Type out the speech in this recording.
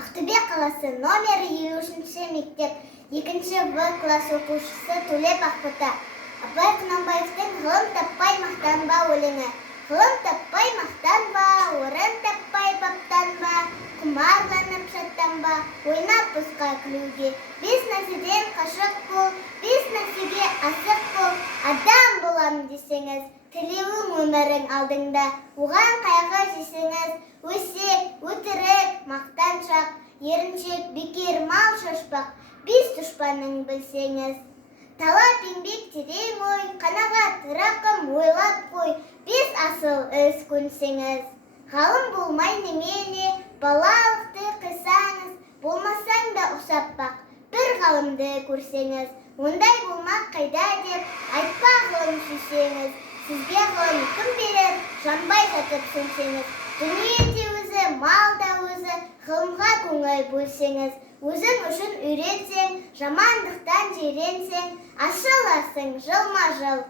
Ақтөбе қаласы номер 53-ші мектеп 2-ші В класс оқушысы Төлеп Ақбота. Абай Құнанбаевтың ғылым таппай мақтанба өлеңі. Ғылым таппай мақтанба, орын таппай баптанба, құмарланып шаттанба, ойнап босқа күлуге. Бес нәрседен қашық бол, бес нәрсеге асық бол. Адам болам десеңіз, тілеуің өмірің алдыңда. Оған қайғы жесеңіз, өсек, өтірік, мақтаншақ, еріншек, бекер, мал шашпақ. Бес дұшпанын білсеңіз. Талап еңбек терең ой, қанағат, рақым ойлап қой. Бес асыл іс көнсеңіз. Ғалым болмай немене, балалықты қисаңыз. Болмасаң да ұқсап бақ, бір ғалымды көрсеңіз. Ондай болмақ қайда деп, айтпа ғылым сүйсеңіз. Сізге ғылым кім берер, жанбай жатып сөнсеңіз. Дүниеде өзі, мал да өзі, ғылымға көңіл бөлсеңіз. Өзің үшін үйренсең, жамандықтан жиренсең, ашыларсың жылма-жыл.